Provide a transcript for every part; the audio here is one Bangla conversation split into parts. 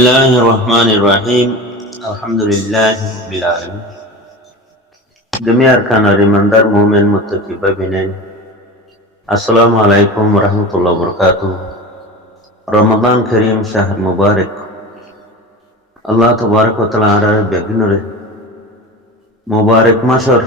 الله الرحمن الرحيم الحمد لله رب العالمين جميع أركان الإيمان مؤمن متقي بابنين السلام عليكم ورحمة الله وبركاته رمضان كريم شهر مبارك الله تبارك وتعالى بيغنره مبارك مشر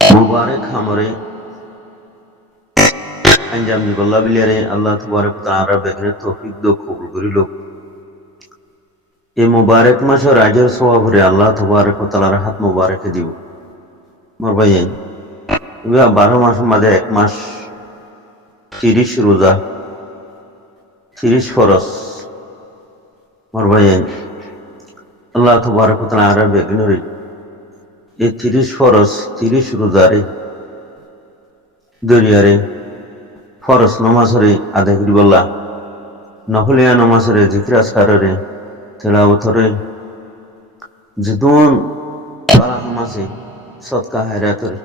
مبارك همره أنجام الله بليره الله تبارك وتعالى بيغنره توفيق دو قبول করিল এই মুবারক মাসে রাজের সওয়াবরে আল্লাহ তবারক ওয়া তাআলার হাত মুবারকে দিব মোর ভাই ইয়া 12 মাসের মধ্যে এক মাস 30 রোজা 30 ফরজ মোর ভাই আল্লাহ তবারক ওয়া তাআলা আরবে গিনরি এই 30 ফরজ 30 রোজারে দরিয়ারে ফরজ নামাজরে আদায় করিবল্লাহ নফলিয়া নামাজরে জিকির আসকারে তেলাওয়াতরে জিদুন বালাহ মাসে সদকা হায়রাতরে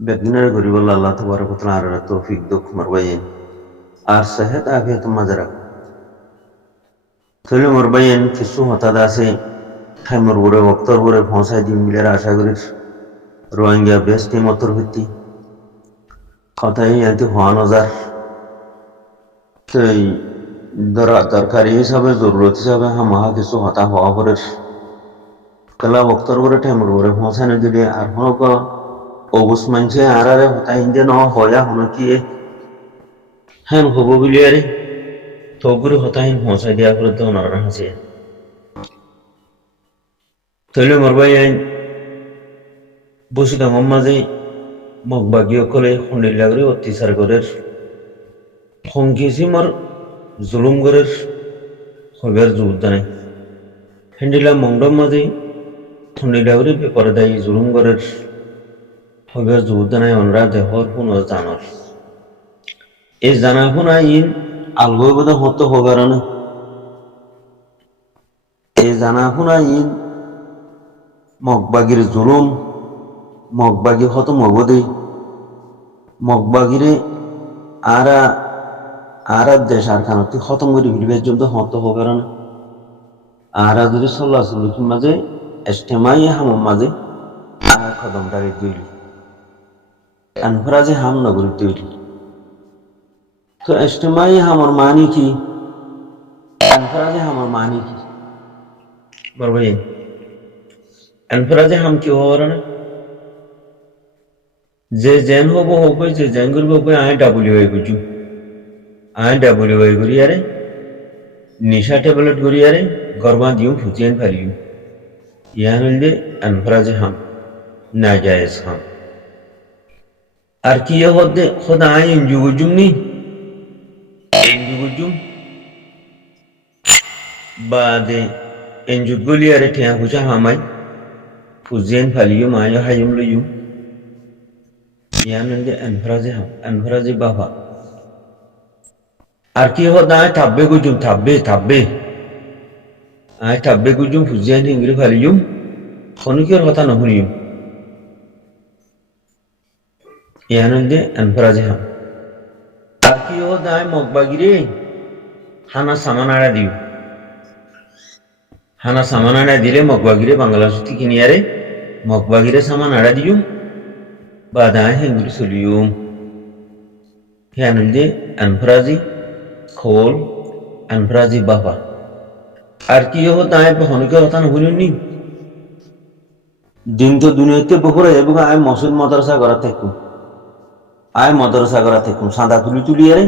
বেগিনারে গরিবল্লাহ আল্লাহ তবারক ওয়া তাআলা আর তৌফিক দুঃখ মারবাইন আর সেহত আফিয়াত মাজরা তলে মারবাইন কিছু হতাদা আছে টাইমর বড় ওয়াক্তর বড় পৌঁছাই দিন মিলের আশা করি রোহিঙ্গা বেস্ট মতর ভিত্তি কথাই এতে হওয়া নজার সেই দরকারি হিসাবে জরুরত হিসাবে হামাহা কিছু হতা হওয়া পরে কলা বক্তর করে ঠেমর করে পৌঁছানো দিলে আর হনক অবুস মানছে আর আরে হতা হিন্দে ন হয়া হন কি হ্যাঁ হব বলি আরে তগুরি হতাহীন পৌঁছাই দেওয়া করে তো ওনারা হাসে তৈলে মরবাই আইন বসুদা মাঝে মগবাগীয় করে খন্ডিল লাগরে অত্যাচার করে সংকেছি মার জুলুম গরের হইবার জোরদানে হেন্ডিলা মংডম মাঝে খন্ডিলাগরি পেপারে দায়ী জুলুম গরের হইবার জোরদানে অনরা দেহর পুন জানর এই জানা শুনা ইন আলগৈ বোধ হতো হবার এই জানা শুনা ইন মগবাগির জুলুম মগবাগি হত মগদে মগবাগিরে আর দেশ আর খানতি খতম করে ফেলবে জন্য হত হবে না আর যদি চল্লা চল্লিশের মাঝে এস্টেমাই হামের মাঝে আর কদমটাকে তৈরি আনফরা যে হাম নগরী তৈরি তো এস্টেমাই হামর মানি কি আনফরা যে হামর মানি কি বলবে আনফরা যে হাম কি হওয়ার না যে জেন হব হবে যে জেন করবে হবে আই ডাবলিউ আই বুঝু আই ডাবলিউ আই করি আরে নিশা ট্যাবলেট করি আরে গরবা দিও ফুচিয়ান ফালিও ইয়া হইলে আনফরাজে হাম নাজায়েজ হাম আর কি হদে খোদা আই ইনজুগুজুম নি ইনজুগুজুম বাদে ইনজুগ গলি আরে ঠিয়া খুচা হামাই ফুচিয়ান ফালিও মায়া হাইম লইও ইয়া হইলে আনফরাজে হাম আনফরাজে বাবা আর কি হদা আই থাব্বে গুজুম থাব্বে আই থাব্বে গুজুম ফুজিয়ান হিংরি ফালিয়ুম খনিকের কথা নহুনিয়ুম ইয়ানন্দে আনফরাজে হাম আর কি হদা আই মগবাগিরে হানা সামানাড়া দিও হানা সামানাড়া দিলে মগবাগিরে বাংলাদেশি কিনিয়ারে মগবাগিরে সামানাড়া দিয়ুম বাদা আই হিংরি চলিয়ুম ইয়ানন্দে আনফরাজি খোল আনফরাজি বাবা আর কি হতো আয় হনিকের কথা নুনি দিন তো দুনিয়াতে বহরে এবং আয় মসজিদ মাদ্রাসা করা থাকুম আয় মাদ্রাসা করা থাকুম সাদা তুলি আরে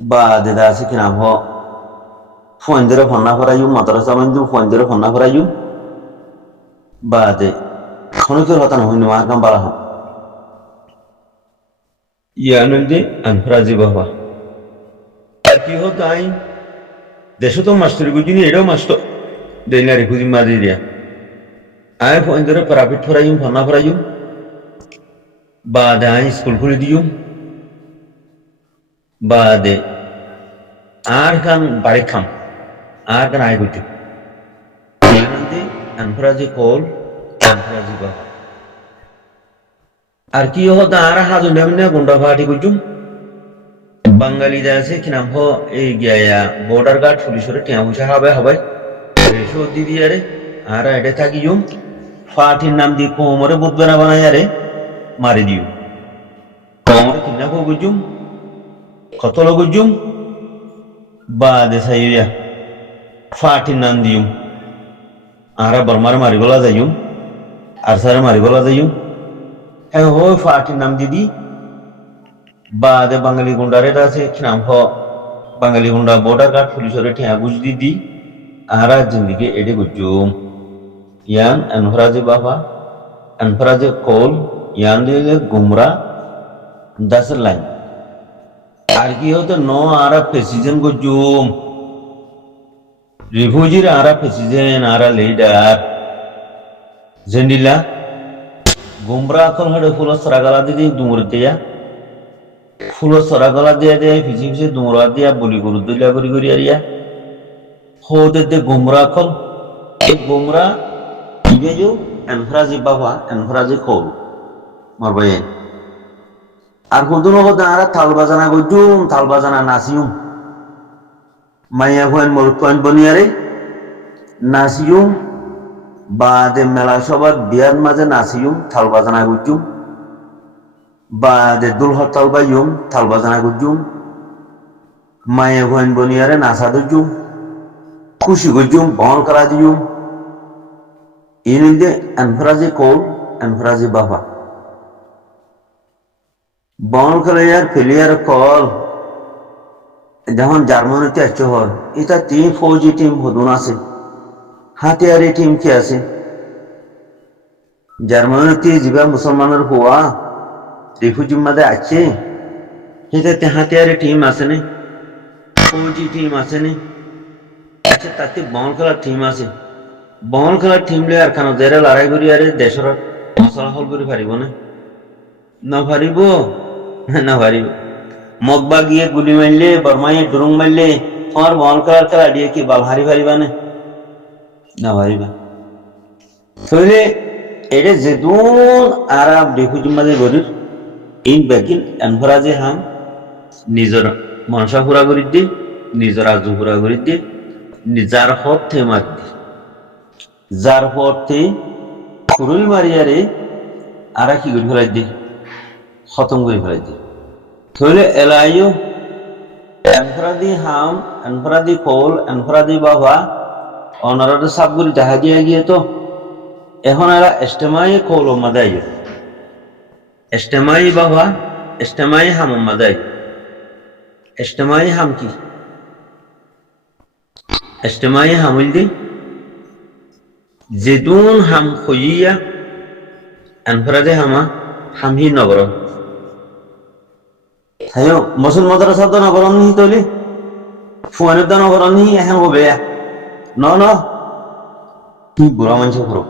বা দেদা আছে কিনা হ ফোনদের ফন্না ফরাইম মাদ্রাসা বান্ধু ফোনদের ফন্না ফরাইম বা দে হনিকের কথা নুনি আর কাম বালা হাম ইয়ানন্দে আনফরাজি বাবা কি হতো আই দেশো তো মাস্টার গুজিনি এটাও মাস্টার দেনারি গুজি মারি দিয়া আই ফোন ধরে প্রাইভেট ফরাইম ফানা ফরাইম বাদে আই স্কুল খুলে দিয়ুম বাদে আর কান বাড়ি খাম আর কান আই গুটি আনফরাজি কল আনফরাজি বাবা আর কি হতো আর হাজু নেমনে গুন্ডা ফাটি গুজুম বাঙালিরা আছে কি নাম হ এই গিয়া বর্ডার গার্ড পুলিশের টিয়া পয়সা হবে হবে রেশো দি দিয়ে রে আর এটা থাকি ফাটির নাম দি কোমরে বুধবে না বানাই আরে মারি দিও কোমরে কিনা কো গুজুম কত লোক গুজুম বা দেশাইয়া ফাটির নাম দিউম আর বর্মার মারি বলা যাইম আর সারে মারি বলা যাইম হ্যাঁ ও ফাটির নাম দিদি বা দে বাঙালি গুন্ডারে আছে কি নাম হ বাঙালি গুন্ডা বর্ডার গার্ড পুলিশের টিয়া বুঝ দিদি আর জিন্দিগি এডে গুজুম ইয়ান আনফরাজে বাবা আনফরাজে কল ইয়ান দিলে গুমরা দাসের লাইন আর কি হতো ন আরা প্রেসিডেন্ট গুজুম রিফিউজির আরা প্রেসিডেন্ট আরা লিডার জেন্ডিলা গুমরা এখন হেডে ফুলো সরাগালা দিদি দুমুর দিয়া ফুলো সরাগালা দিয়া দিয়ে ফিজি ফিজি দুমরা দিয়া বলি গরু দিলা করি করি আরিয়া হতে দে গুমরা এখন এই গুমরা ইবেজু এনফরাজি বাবা এনফরাজি কল মারবাই আর হুদুন হতে আরা থাল বাজানা গুজুম থাল বাজানা নাসিউম মাইয়া হুয়েন মরুত্তান বনিয়ারে নাসিউম বাদে মেলা সবার বিয়ার মাঝে নাসিউম থাল বাজানা গুজুম বাদে দুল হরতাল বাইম থাল বাজানা গুজুম মাইয়া হুয়েন বনিয়ারে নাসা দুজুম খুশি গুজুম বহন করা দিউম ইনিন্দে এনফরাজি কল এনফরাজি বাবা বহন করে ইয়ার ফেলিয়ার কল যখন জার্মানিতে আসছে হল এটা টিম ফৌজি টিম হদুন আছে হাতিয়ারি টিম কি আছে জার্মানিতে যা মুসলমানের হওয়া রিফিউজি মাঝে আছে সেটাতে হাতিয়ারি টিম আছে নি ফৌজি টিম আছে নি আচ্ছা তাতে বহন খেলার টিম আছে বহন খেলার টিম লে আর খানো দেরে লড়াই করি আরে দেশের মশলা হল করে পারিব না পারিব না পারিব মগবা গিয়ে গুলি মারলে বর্মাইয়ে ডুরুং মারলে তোমার বহন করার খেলা দিয়ে কি বাল হারি পারিবা না পারিবা তাহলে এটা যেদুন আরাব রিফিউজি মাঝে গরির ইন বেগিন এনফরাজে হাম নিজের মনসা পুরা করি দি নিজের আজু পুরা করি দি যার হক থে মার দি যার পর থে ফুরুল মারিয়ারে আরা কি করে ফেলাই দি খতম করে ফেলাই দি তাহলে এলাইও এনফরাদি হাম এনফরাদি কল এনফরাদি বাবা অনারদের সাবগুলি দেখা দিয়ে গিয়ে তো এখন এরা এস্টেমাই কল মাদাই এস্টেমাই বাবা এস্টেমাই হাম মাদাই এস্টেমাই হাম কি এস্টেমাই হামুল দি যেদুন হাম খইয়া এনফরাদে হামা হামহি নগর হায়ো মুসলমান মাদ্রাসা তো নগর নি তলি ফুয়ানের তো নগর নি এখন হবে ন তুই বুড়া মানুষ করো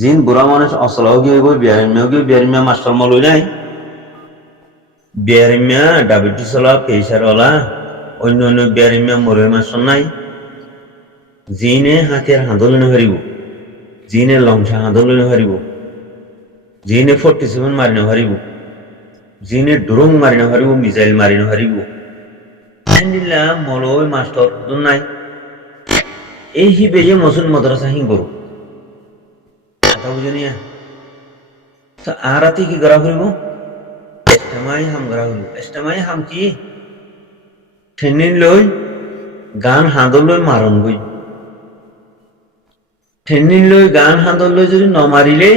জিন বুড়া মানুষ আসল গিয়ে গই বিয়ারিমিয়া মাস্টার মলই নাই বিয়ারিমিয়া ডায়াবেটিস ওলা প্রেসার ওলা অন্য অন্য বিয়ারিমিয়া মরে মাস্টার নাই জিনে হাতের হাঁদল নহারিব জিনে লংসা হাঁদল নহারিব জিনে 47 মারি নহারিব জিনে ড্রোন মারি নহারিব মিসাইল মারি নহারিব আনিলা মলই মাস্টার নাই এই হিবে যে মসুল মাদ্রাসা হিং করো কথা বুঝনিয়া তো আরাতি কি করা করিব এস্টেমাই হাম করা করিব এস্টেমাই হাম কি ঠেনিন লই গান হাঁদল লই মারণ গই ঠেনিন লই গান হাঁদল লই যদি নমারিলে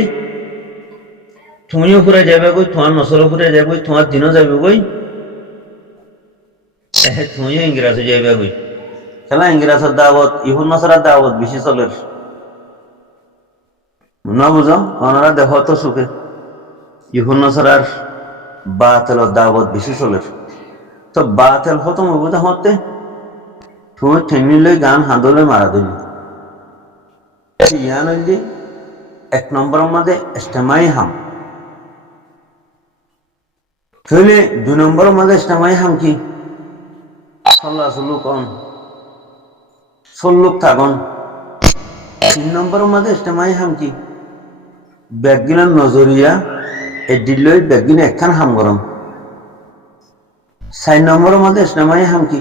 তুমিও ফুরে যাবে গই তোমার নসলও ফুরে যাবে গই তোমার দিনও যাবে গই তুমিও ইংরাজে যাবে গই খেলা ইংরাজের দাওয়াত ইহুন নসরার দাওয়াত বেশি চলে না বুঝো ওনারা দেখো তো সুখে ইহুন নসরার বাতেলের দাওয়াত বেশি চলে তো বাতেল হতো মবুদা হতে তুমি ঠেনি লই গান হাঁদলে মারা দিবি ইয়ান হইলি 1 নম্বরের মধ্যে ইস্তেমাই হাম তাহলে 2 নম্বরের মধ্যে ইস্তেমাই হাম কি সাল্লাহ সুলুক অন সল্লুক থাকুন 3 নম্বরের মধ্যে ইস্তেমাই হাম কি ব্যাগিনার নজরিয়া এ দিলই ব্যাগিনা একখান হাম গরম চার নম্বরের মধ্যে ইসলামাই হাম কি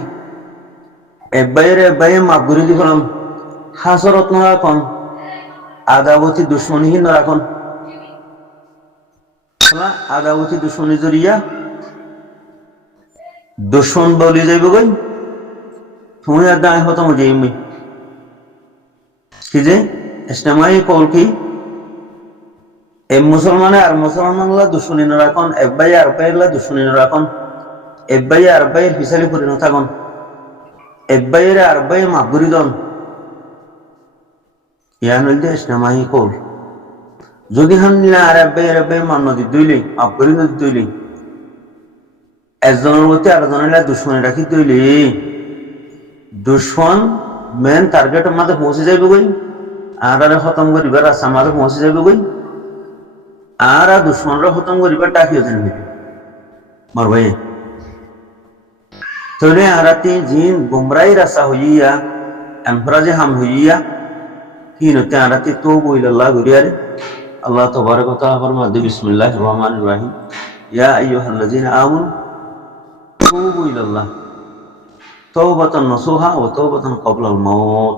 এব্বাইয়ে মাফ করে দি ফেলাম হাসরত না রাখন আদাবতী দুশ্মনীহীন রাখন আদাবতী দুশ্মনী জড়িয়া দুশ্মন বলি যাইব গই তুমি আর দায় হতাম যাইমি কি যে ইসলামাই কল কি এ মুসলমানে আর মুসলমানলা দুশ্মনী না রাখন এব্বাই আর বাইরলা দুশ্মনী না রাখন এব্বাই আর বাইয়ের ফিসালি পরিণত থাকুন এব্বাইয়ের আর বাইয়ে মাফ করে দন ইয়ান হইলে ইসলামাই কল যদি হান নিলে আর আব্বাই মান নদী দইলি আব্বরি নদী দইলি একজনের মধ্যে আরেকজনের দুশ্মনী রাখি দইলি দুশ্মন মেন টার্গেটের মাঝে পৌঁছে যাইব গই আর খতম করিবার রাস্তার মাঝে পৌঁছে যাইব গই আর দুশ্মনরা খতম করিবার ডাকিও জানবি মার ভাই তাহলে আরাতে জিন গুমরাই রাস্তা হইয়া এনফরাজে হাম হইয়া কি নতে আরাতে তো বইল্লাহ গরিয়ারে আল্লাহ তবারক ওয়া তাআলা ফরমাতে বিসমিল্লাহির রহমানির রহিম ইয়া আইয়ুহাল্লাযীনা আমানু তুবু ইলাল্লাহ তাওবাতান নাসুহা ওয়া তাওবাতান ক্বাবলাল মাউত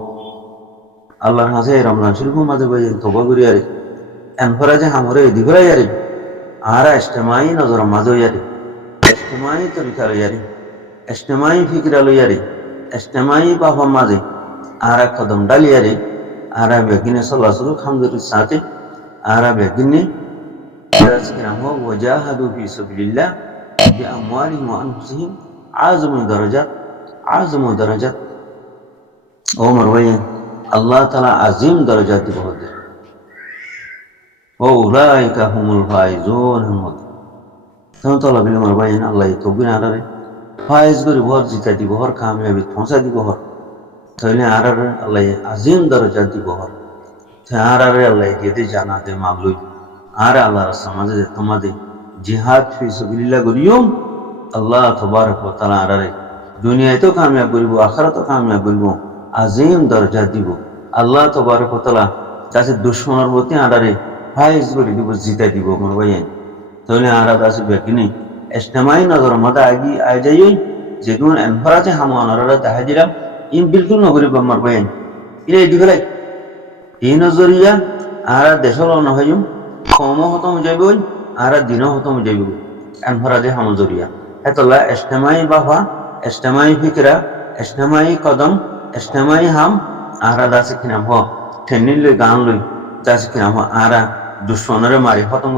আল্লাহর কাছে রমজান শরীফের মাঝে বই তওবা করিয়ারে এনফরাজে হামরে দিবরাইয়ারে আর ইজতিমাই নজর মাঝে ইয়ারে ইজতিমাই তরিকা ইয়ারে ইজতিমাই ফিকরা লইয়ারে ইজতিমাই বাবা মাঝে আর কদম ডালিয়ারে আর বেগিনে সাল্লাল্লাহু আলাইহি হামদুলিল্লাহ সাথে আর বেগিনে রাসকিরাম ওয়াজাহাদু ফি সাবিলিল্লাহ বিআমওয়ালিহিম ওয়া আনফুসিহিম আযমু দারাজাত ও মারওয়াই আল্লাহ তাআলা আজিম দরজা দিব ওদের ও উলাইকা হুমুল ফাইজুন তখন তো আল্লাহ মারওয়াই আল্লাহ তৌবিন আরে ফাইজ করি ভর জিতা দিব হর কামিয়াবি পৌঁছা দিব হর তাহলে আর আল্লাহ আজিম দরজা দিব হর আর আল্লাহ দিয়ে জানাতে মাগলুই আর আল্লাহর সমাজে তোমাদের জিহাদ ফি সাবিলিল্লাহ করিও আল্লাহ তাবারক ওয়া তাআলা আরে দুনিয়াতেও কামিয়াব করিব আখিরাতেও কামিয়াব করিব আজিম দরজা দিব আল্লাহ তাবারক ওয়া তাআলা যাতে দুশমনের প্রতি আরে ফাইজ করে দিব জিতা দিব মোর ভাই তাহলে আর আছে বেকিনি ইজতিমাই নজর মধ্যে আগি আই যাই যেগুন এনফরাজে হামান আর দেখা দিলাম ইন বিলকুল নগরী আমার ভাই ইরে দিগলাই এই নজরিয়া আর দেশল না হইম কম হতম যাইব আর দিন হতম যাইব এনফরাজে হাম জরিয়া এতলা ইজতিমাই বাফা ইজতিমাই ফিকরা ইজতিমাই কদম ইজতিমাই হাম আর আছে কিনা হ ঠেনিল গান লই যাচ্ছে কিনা হ আর দুশ্মনরে মারি খতম